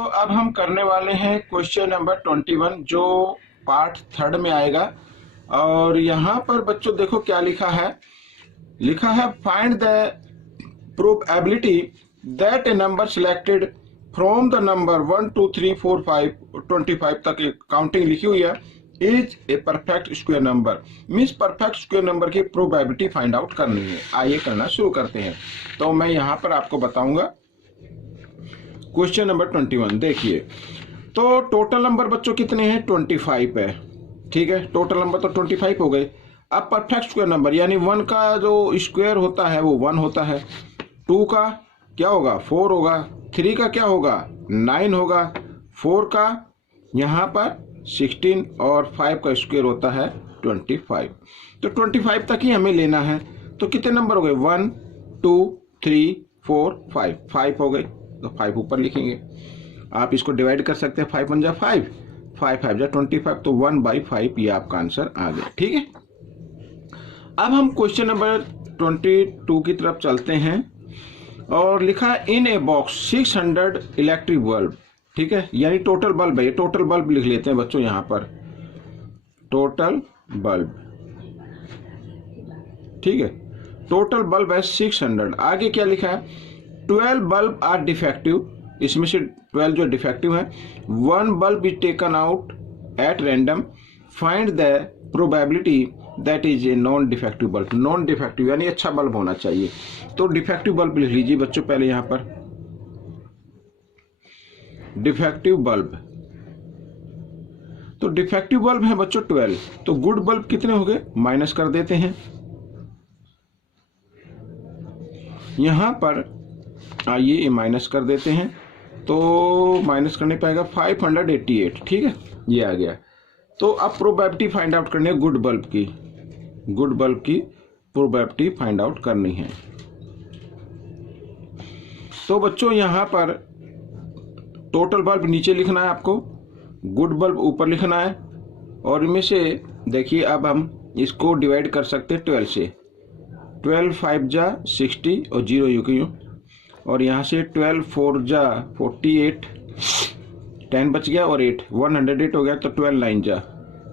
तो अब हम करने वाले हैं क्वेश्चन नंबर 21 जो पार्ट 3 में आएगा। और यहाँ पर बच्चों देखो क्या लिखा है find the probability that A number selected from the number 1 2 3 4 5 25 तक काउंटिंग लिखी हुई है is a perfect square number. Means perfect square number की प्रोबेबिलिटी फाइंड आउट करनी है। आइए करना शुरू करते हैं। तो मैं यहाँ पर आपको बताऊंगा क्वेश्चन नंबर 21। देखिए तो टोटल नंबर बच्चों कितने हैं, 25 है। ठीक है, टोटल नंबर तो 25 हो गए। अब परफेक्ट स्क्वायर नंबर यानी 1 का जो स्क्वायर होता है वो 1 होता है, 2 का क्या होगा 4 होगा, 3 का क्या होगा 9 होगा, 4 का यहाँ पर 16 और 5 का स्क्वायर होता है 25। तो 25 तक ही हमें लेना है। तो कितने नंबर हो गए 1 2 3 4 5, 5 हो गए तो 5 ऊपर लिखेंगे। आप इसको डिवाइड कर सकते हैं, 5 1 जा 5, 5 5 जा 25, तो 1/5 ये आपका आंसर आ गया। ठीक है, अब हम क्वेश्चन नंबर 22 की तरफ चलते हैं और लिखा है इन ए बॉक्स 600 इलेक्ट्रिक बल्ब। ठीक है, यानी टोटल बल्ब है, ये टोटल बल्ब लिख लेते हैं बच्चों यहाँ पर, टोटल बल्ब। ठीक है, टोटल बल्ब है 600। आगे क्या लिखा है 12 बल्ब आर डिफेक्टिव, इसमें से 12 जो डिफेक्टिव है, 1 bulb is taken out at random, find the probability that is a non defective bulb. Non defective यानी अच्छा बल्ब होना चाहिए। तो डिफेक्टिव बल्ब लिख लीजिए बच्चों पहले यहाँ पर, डिफेक्टिव बल्ब। तो डिफेक्टिव बल्ब है बच्चों 12, तो गुड बल्ब कितने हो गए माइनस कर देते हैं। यहां पर आइए माइनस कर देते हैं, तो माइनस करने पाएगा 588। ठीक है, ये आ गया। तो अब प्रोबेबिलिटी फाइंड आउट करनी है गुड बल्ब की, गुड बल्ब की प्रोबेबिलिटी फाइंड आउट करनी है। तो बच्चों यहां पर टोटल बल्ब नीचे लिखना है आपको, गुड बल्ब ऊपर लिखना है। और इनमें से देखिए अब हम इसको डिवाइड कर सकते हैं 12 से, 12 5 जा 60 और 0 यू क्यों, और यहाँ से 12 4 जा 48, 10 बच गया और 8 108 हो गया, तो 12 9 जा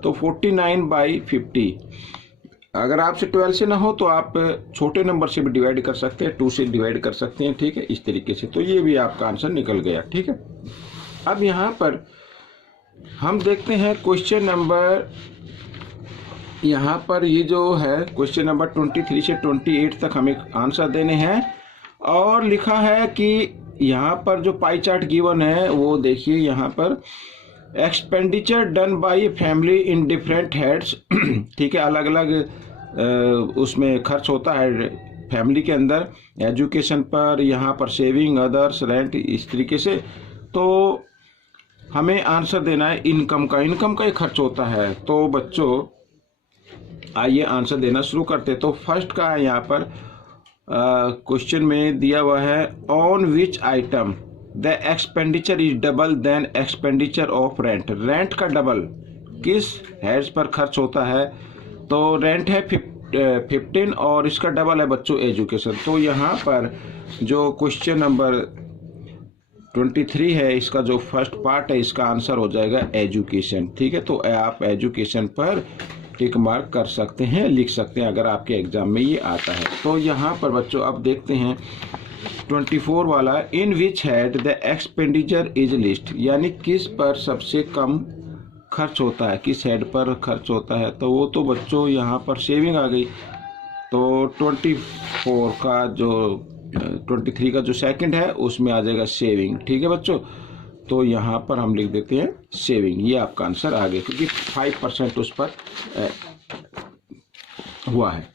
तो 49/50। अगर आपसे 12 से ना हो तो आप छोटे नंबर से भी डिवाइड कर सकते हैं, 2 से डिवाइड कर सकते हैं। ठीक है, इस तरीके से, तो ये भी आपका आंसर निकल गया। ठीक है, अब यहाँ पर हम देखते हैं क्वेश्चन नंबर, यहाँ पर ये जो है क्वेश्चन नंबर 23 से 28 तक हमें आंसर देने हैं। और लिखा है कि यहाँ पर जो पाई चार्ट गिवन है वो देखिए, यहाँ पर expenditure done by family in different heads. ठीक है, अलग अलग उसमें खर्च होता है फैमिली के अंदर, एजुकेशन पर, यहाँ पर सेविंग, अदर्स, रेंट, इस तरीके से। तो हमें आंसर देना है इनकम का, इनकम का ही खर्च होता है। तो बच्चों आइए आंसर देना शुरू करते। तो फर्स्ट का है यहाँ पर क्वेश्चन में दिया हुआ है on which item the expenditure is double then expenditure of rent. Rent का डबल किस हेड्स पर खर्च होता है, तो रेंट है 15 और इसका डबल है बच्चों एजुकेशन। तो यहाँ पर जो क्वेश्चन नंबर 23 है, इसका जो फर्स्ट पार्ट है, इसका आंसर हो जाएगा एजुकेशन। ठीक है, तो आप एजुकेशन पर टिक मार्क कर सकते हैं, लिख सकते हैं अगर आपके एग्जाम में ये आता है। तो यहाँ पर बच्चों अब देखते हैं 24 वाला, in which head the expenditure is list, यानी किस पर सबसे कम खर्च होता है, किस हेड पर खर्च होता है। तो वो तो बच्चों यहाँ पर सेविंग आ गई, तो 24 का जो 23 का जो सेकंड है उसमें आ जाएगा सेविंग। ठीक है बच्चों, तो यहाँ पर हम लिख देते हैं सेविंग, ये आपका आंसर आ गया क्योंकि 5% उस पर हुआ है।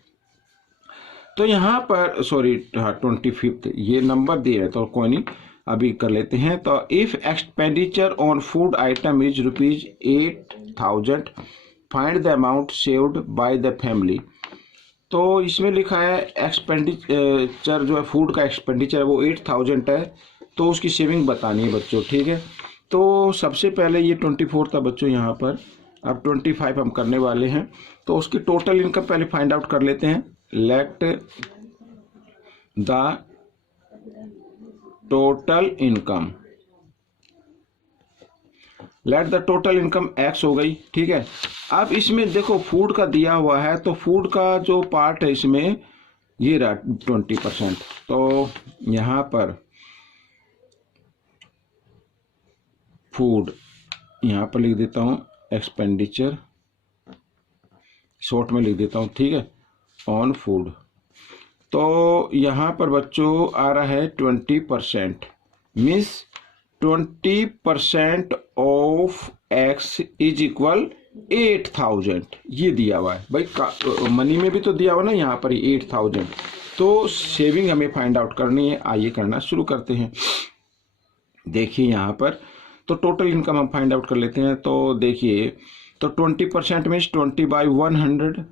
तो यहाँ पर सॉरी 25 ये नंबर दिए हैं तो कोई नहीं, अभी कर लेते हैं। तो if expenditure on food item is ₹8,000 find the amount saved by the family. तो इसमें लिखा है एक्सपेंडिचर जो है फूड का एक्सपेंडिचर है वो 8,000 है, तो उसकी सेविंग बतानी है बच्चों। ठीक है, तो सबसे पहले ये 24 था बच्चों यहाँ पर, अब 25 हम करने वाले हैं। तो उसकी टोटल इनकम पहले फाइंड आउट कर लेते हैं। Let the total income let the total income x हो गई, ठीक है। अब इसमें देखो फूड का दिया हुआ है, तो फूड का जो पार्ट है इसमें ये रहा 20%। तो यहाँ पर फूड यहाँ पर लिख देता हूँ एक्सपेंडिचर, शॉर्ट में लिख देता हूँ, ठीक है, ऑन फूड। तो यहाँ पर बच्चों आ रहा है 20%, means 20% of x is equal 8000, ये दिया हुआ है भाई, मनी में भी तो दिया हुआ ना यहाँ पर 8000। तो सेविंग हमें फाइंड आउट करनी है, आइए करना शुरू करते हैं। देखिए यहाँ पर तो टोटल इनकम हम फाइंड आउट कर लेते हैं। तो देखिए, तो 20% मीन्स 20/100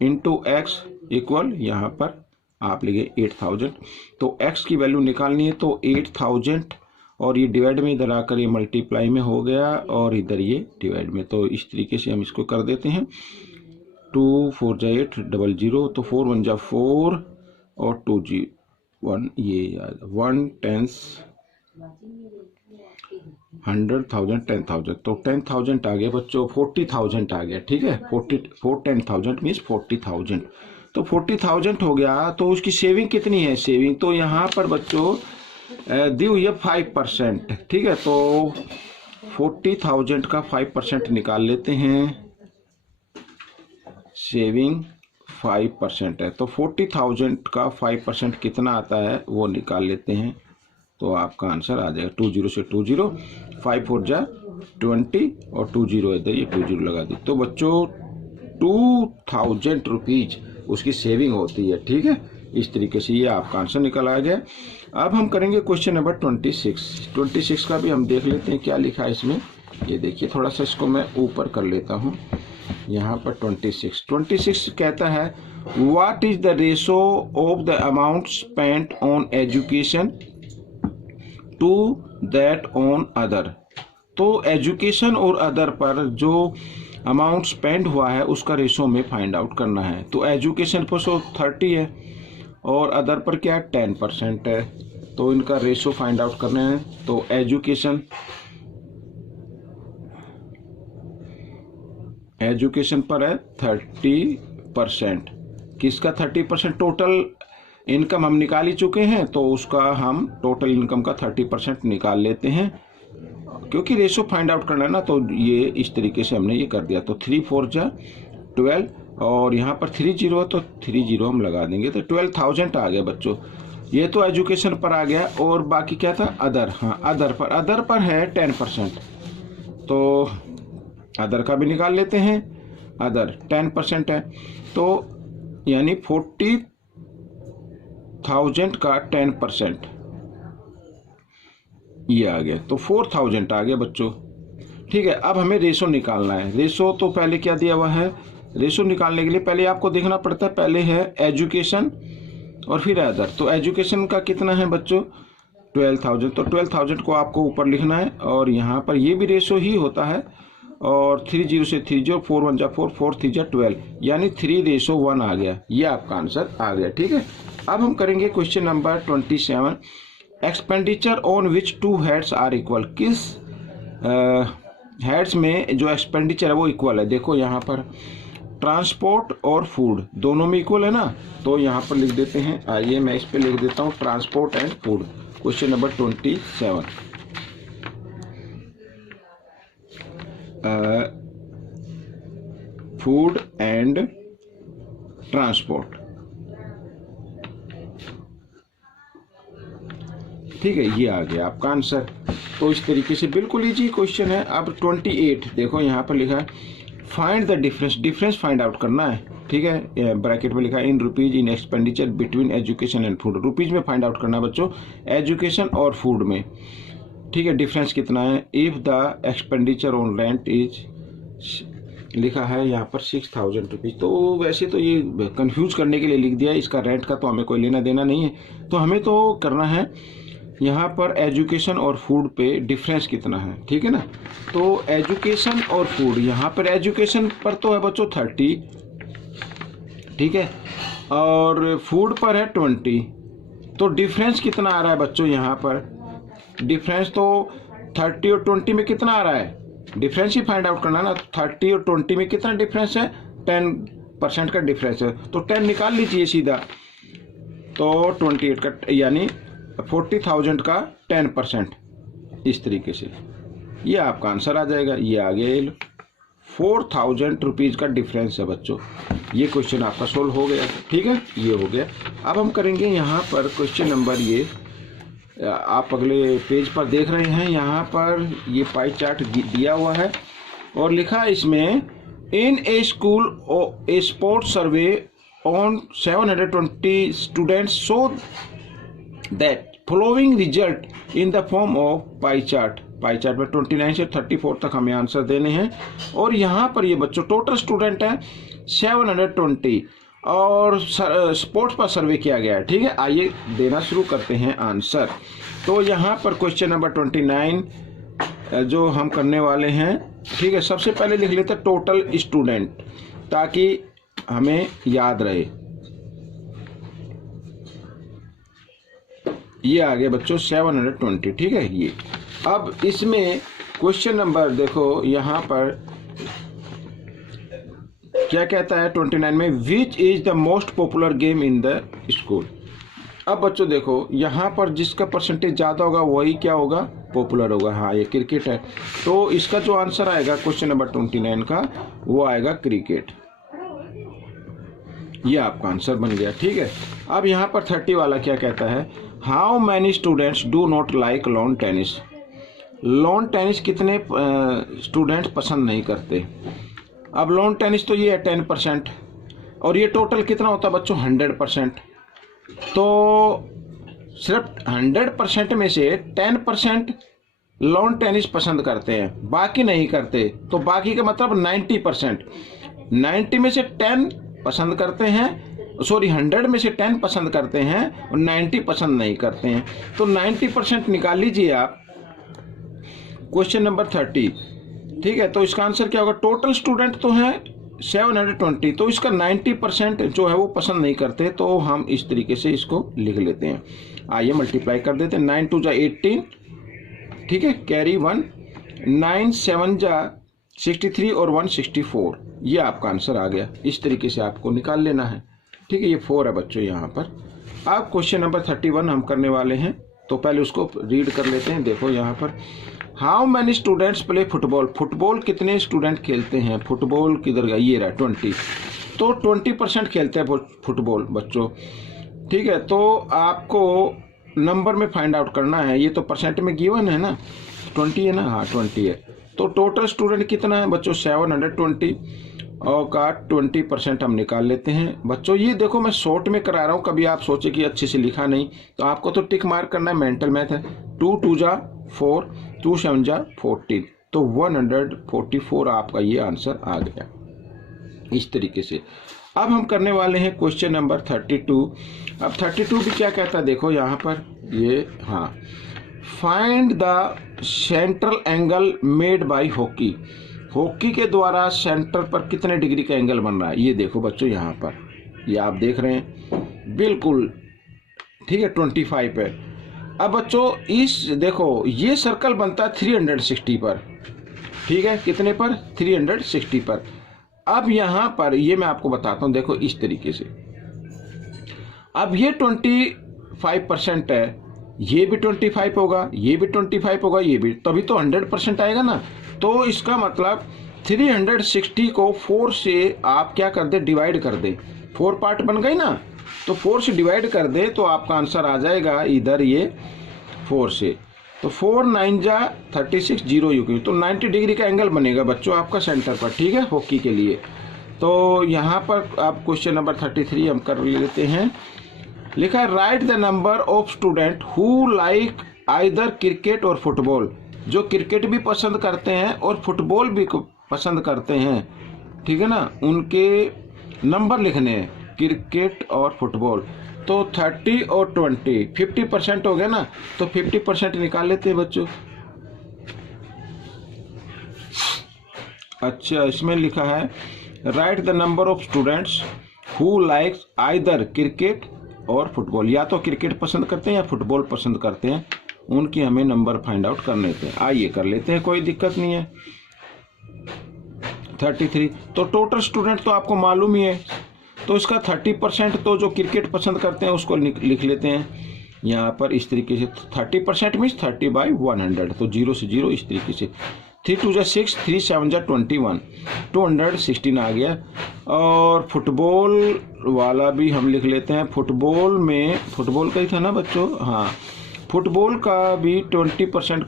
इंटू एक्स इक्वल, यहाँ पर आप लिखे 8000। तो एक्स की वैल्यू निकालनी है, तो 8000 और ये डिवाइड में इधर आकर ये मल्टीप्लाई में हो गया और इधर ये डिवाइड में। तो इस तरीके से हम इसको कर देते हैं। 2 4 जा 8 00, तो 4 1 जा 4 और 2 जी 1, ये 1 10 100,000 10,000, तो 10,000 आ गया बच्चों, 40,000 आ गया, ठीक है। 10,000 मीन्स 40,000, तो 40,000 हो गया। तो उसकी सेविंग कितनी है? सेविंग तो यहाँ पर बच्चों दी हुई है 5%, ठीक है। तो 40,000 का 5% निकाल लेते हैं, सेविंग 5% है, तो 40,000 का 5% कितना आता है वो निकाल लेते हैं। तो आपका आंसर आ जाएगा 20 से 20, 5 4 जा 20 और 20 इधर ये 20 लगा दी। तो बच्चों 2000 रुपीज उसकी सेविंग होती है, ठीक है। इस तरीके से ये आपका आंसर निकल आ गया। अब हम करेंगे क्वेश्चन नंबर 26 का भी हम देख लेते हैं क्या लिखा है इसमें। ये देखिए, थोड़ा सा इसको मैं ऊपर कर लेता हूँ। यहाँ पर 26 कहता है what is the ratio of the amount spent on education to that on other. तो एजुकेशन और अदर पर जो अमाउंट स्पेंड हुआ है उसका रेशो में फाइंड आउट करना है। तो एजुकेशन पर 30 है और अदर पर क्या 10% है, तो इनका रेशो फाइंड आउट करना है। तो एजुकेशन पर है 30%, किसका 30%? टोटल इनकम हम निकाल ही चुके हैं, तो उसका हम टोटल इनकम का 30% निकाल लेते हैं, क्योंकि रेशो फाइंड आउट करना है ना। तो ये इस तरीके से हमने ये कर दिया। तो 3 4 जा 12 और यहाँ पर 30 है, तो 30 हम लगा देंगे, तो 12,000 आ गया बच्चों। ये तो एजुकेशन पर आ गया। और बाकी क्या था? अदर। हाँ, अदर पर है 10%, तो अदर का भी निकाल लेते हैं। अदर 10% है, तो यानी 40,000 का 10% ये आ गया, तो 4,000 आ गया बच्चों, ठीक है। अब हमें रेशो निकालना है। रेशो तो पहले क्या दिया हुआ है? रेशो निकालने के लिए पहले आपको देखना पड़ता है, पहले है एजुकेशन और फिर अदर। तो एजुकेशन का कितना है बच्चों? 12,000, तो 12,000 को आपको ऊपर लिखना है और यहाँ पर ये भी रेशो ही होता है। और 30 से 30, 4 1 जा 4, 4 3 जा 12, यानी 3:1 आ गया। ये आपका आंसर आ गया, ठीक है। अब हम करेंगे question number 27। Expenditure on which 2 heads are equal. किस हेड्स में जो एक्सपेंडिचर है वो इक्वल है? देखो यहाँ पर ट्रांसपोर्ट और फूड दोनों में इक्वल है ना, तो यहाँ पर लिख देते हैं। आइए मैं इस पे लिख देता हूँ transport and food. Question number 27, food and transport, ठीक है। ये आ गया आपका आंसर। तो इस तरीके से बिल्कुल इजी क्वेश्चन है। अब 28 देखो, यहाँ पर लिखा है find the difference find out करना है, ठीक है। ब्रैकेट में लिखा है in rupees in expenditure between education and food. Rupees में फाइंड आउट करना है बच्चों, एजुकेशन और फूड में, ठीक है। डिफरेंस कितना है? If the expenditure on rent is, लिखा है यहाँ पर 6,000 रुपीज। तो वैसे तो ये कंफ्यूज करने के लिए लिख दिया है, इसका रेंट का तो हमें कोई लेना देना नहीं है। तो हमें तो करना है यहाँ पर एजुकेशन और फूड पे डिफरेंस कितना है, ठीक है ना। तो एजुकेशन और फूड, यहाँ पर एजुकेशन पर तो है बच्चों 30, ठीक है, और फूड पर है 20। तो डिफरेंस कितना आ रहा है बच्चों? यहाँ पर डिफरेंस तो 30 और 20 में कितना आ रहा है? डिफरेंस ही फाइंड आउट करना ना। 30 और 20 में कितना डिफरेंस है? 10% का डिफरेंस है, तो 10 निकाल लीजिए सीधा। तो 28 का यानी 40,000 का 10%, इस तरीके से ये आपका आंसर आ जाएगा। ये आ गया, ये 4,000 रुपीज़ का डिफरेंस है बच्चों। ये क्वेश्चन आपका सोल्व हो गया, ठीक है, ये हो गया। अब हम करेंगे यहाँ पर क्वेश्चन नंबर, ये आप अगले पेज पर देख रहे हैं, यहाँ पर ये पाई चार्ट दिया हुआ है और लिखा है इसमें, in a school a sports survey on 720 students so that following result in the form of pie chart. Pie chart में 29 से 34 तक हमें आंसर देने हैं और यहाँ पर ये बच्चों टोटल स्टूडेंट है 720 और स्पोर्ट्स पर सर्वे किया गया है, ठीक है। आइए देना शुरू करते हैं आंसर। तो यहाँ पर क्वेश्चन नंबर 29 जो हम करने वाले हैं, ठीक है, सबसे पहले लिख लेते हैं टोटल स्टूडेंट ताकि हमें याद रहे। ये आ गया बच्चों 720, ठीक है। ये अब इसमें क्वेश्चन नंबर देखो यहाँ पर क्या कहता है 29 में, which is the most popular game in the school. अब बच्चों देखो यहाँ पर जिसका परसेंटेज ज़्यादा होगा वही क्या होगा? पॉपुलर होगा। हाँ, ये क्रिकेट है, तो इसका जो आंसर आएगा क्वेश्चन नंबर 29 का वो आएगा क्रिकेट। ये आपका आंसर बन गया, ठीक है। अब यहाँ पर 30 वाला क्या कहता है, how many students do not like lawn tennis. Lawn tennis कितने स्टूडेंट्स पसंद नहीं करते। अब लॉन टेनिस तो ये है 10% और ये टोटल कितना होता है बच्चों? 100%। तो सिर्फ 100% में से 10% लॉन टेनिस पसंद करते हैं, बाकी नहीं करते। तो बाकी का मतलब 90%। 90 में से 10 पसंद करते हैं, सॉरी 100 में से 10 पसंद करते हैं और 90 पसंद नहीं करते हैं। तो 90% निकाल लीजिए आप क्वेश्चन नंबर 30, ठीक है। तो इसका आंसर क्या होगा? टोटल स्टूडेंट तो हैं 720, तो इसका 90% जो है वो पसंद नहीं करते। तो हम इस तरीके से इसको लिख लेते हैं। आइए मल्टीप्लाई कर देते हैं। 9 2 जा 18, ठीक है, कैरी 1, 9 7 जा 63 और 164। ये आपका आंसर आ गया। इस तरीके से आपको निकाल लेना है, ठीक है। ये 4 है बच्चों यहाँ पर। अब क्वेश्चन नंबर 31 हम करने वाले हैं, तो पहले उसको रीड कर लेते हैं। देखो यहाँ पर, how many students play football. Football कितने स्टूडेंट खेलते हैं? फुटबॉल किधर गया? ये रहा 20। तो 20% खेलते हैं फुटबॉल बच्चों, ठीक है। तो आपको नंबर में फाइंड आउट करना है। ये तो परसेंट में गिवन है ना, 20 है ना, हाँ 20 है। तो टोटल स्टूडेंट कितना है बच्चों? 720 और का 20% हम निकाल लेते हैं बच्चों। ये देखो मैं शॉर्ट में करा रहा हूँ, कभी आप सोचे कि अच्छे से लिखा नहीं, तो आपको तो टिक मार्क करना है, मेंटल मैथ है। 2 2 जा 4, 2 7 जा 14, तो 144 आपका ये आंसर आ गया। इस तरीके से अब हम करने वाले हैं क्वेश्चन नंबर 32। अब 32 भी क्या कहता है देखो यहाँ पर, ये हाँ, find the central angle made by hockey. Hockey के द्वारा सेंटर पर कितने डिग्री का एंगल बन रहा है? ये देखो बच्चों यहाँ पर, ये आप देख रहे हैं बिल्कुल, ठीक है, 25 है। अब बच्चों इस देखो ये सर्कल बनता है 360 पर, ठीक है, कितने पर? 360 पर। अब यहाँ पर ये मैं आपको बताता हूँ, देखो इस तरीके से। अब ये 25% है, ये भी 25 होगा, ये भी 25 होगा, ये भी, तभी तो 100% आएगा ना। तो इसका मतलब 360 को 4 से आप क्या कर दे? डिवाइड कर दे। 4 पार्ट बन गई ना, तो 4 से डिवाइड कर दे तो आपका आंसर आ जाएगा इधर ये 4 से। तो 4 9 जा 36 0 यू, तो 90 डिग्री का एंगल बनेगा बच्चों आपका सेंटर पर, ठीक है, हॉकी के लिए। तो यहाँ पर आप क्वेश्चन नंबर 33 हम कर लेते हैं। लिखा है, right the number of student who like either cricket और फुटबॉल। जो क्रिकेट भी पसंद करते हैं और फुटबॉल भी पसंद करते हैं, ठीक है ना, उनके नंबर लिखने हैं, क्रिकेट और फुटबॉल। तो 30 और 20 50% हो गया ना, तो 50% निकाल लेते हैं बच्चों। अच्छा, इसमें लिखा है, right the number of students who likes either cricket और फुटबॉल। या तो क्रिकेट पसंद करते हैं या फुटबॉल पसंद करते हैं, उनकी हमें नंबर फाइंड आउट करने थे। आइए कर लेते हैं, कोई दिक्कत नहीं है। 33। तो टोटल स्टूडेंट तो आपको मालूम ही है, तो इसका 30% तो जो क्रिकेट पसंद करते हैं उसको लिख लेते हैं यहाँ पर इस तरीके से। 30% मीन्स 30/100, तो 0 से 0 इस तरीके से। 3 2 6, 3 7 21, 216 आ गया। और फुटबॉल वाला भी हम लिख लेते हैं। फुटबॉल में, फुटबॉल का ही था ना बच्चों, हाँ, फुटबॉल का भी 20%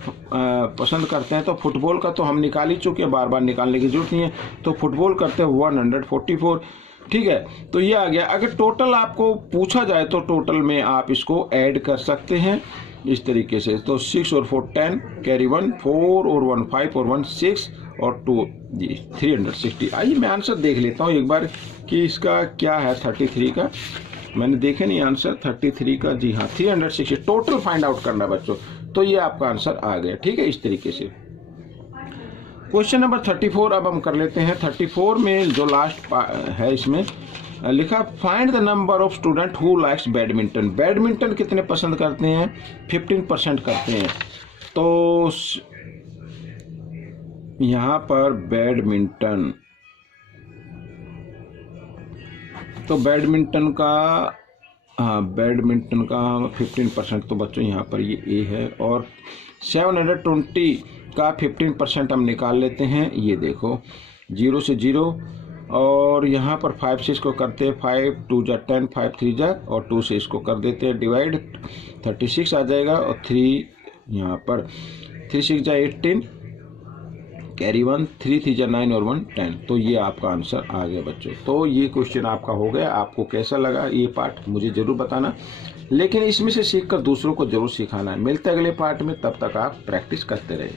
पसंद करते हैं, तो फुटबॉल का तो हम निकाल ही चुके हैं, बार बार निकालने की जरूरत नहीं है। तो फुटबॉल करते हैं 144, ठीक है। तो ये आ गया। अगर टोटल आपको पूछा जाए तो टोटल में आप इसको ऐड कर सकते हैं इस तरीके से। तो 6 और 4 10, कैरी 1 4 और 1 5 और 1 6 और 2 जी 360। आइए मैं आंसर देख लेता हूँ एक बार कि इसका क्या है। 33 का मैंने देखे नहीं आंसर, 33 का जी हाँ 360 टोटल फाइंड आउट करना है बच्चों। तो ये आपका आंसर आ गया, ठीक है, इस तरीके से। क्वेश्चन नंबर 34 अब हम कर लेते हैं। 34 में जो लास्ट है इसमें लिखा find the number of student who likes badminton. Badminton कितने पसंद करते हैं? 15% करते हैं। तो यहाँ पर बैडमिंटन, तो बैडमिंटन का, हाँ बैडमिंटन का 15% तो बच्चों यहाँ पर ये ए है। और 720 का 15% हम निकाल लेते हैं। ये देखो 0 से 0 और यहाँ पर 5 से इसको करते हैं 5 2 जा 10, 5 3 जा और 2 से इसको कर देते हैं डिवाइड, 36 आ जाएगा। और 3 यहाँ पर 3 6 जा 18, कैरी 1, 3 3 जा 9 और 1 10। तो ये आपका आंसर आ गया बच्चों। तो ये क्वेश्चन आपका हो गया। आपको कैसा लगा ये पार्ट मुझे ज़रूर बताना, लेकिन इसमें से सीखकर दूसरों को जरूर सिखाना है। मिलते हैं अगले पार्ट में, तब तक आप प्रैक्टिस करते रहे।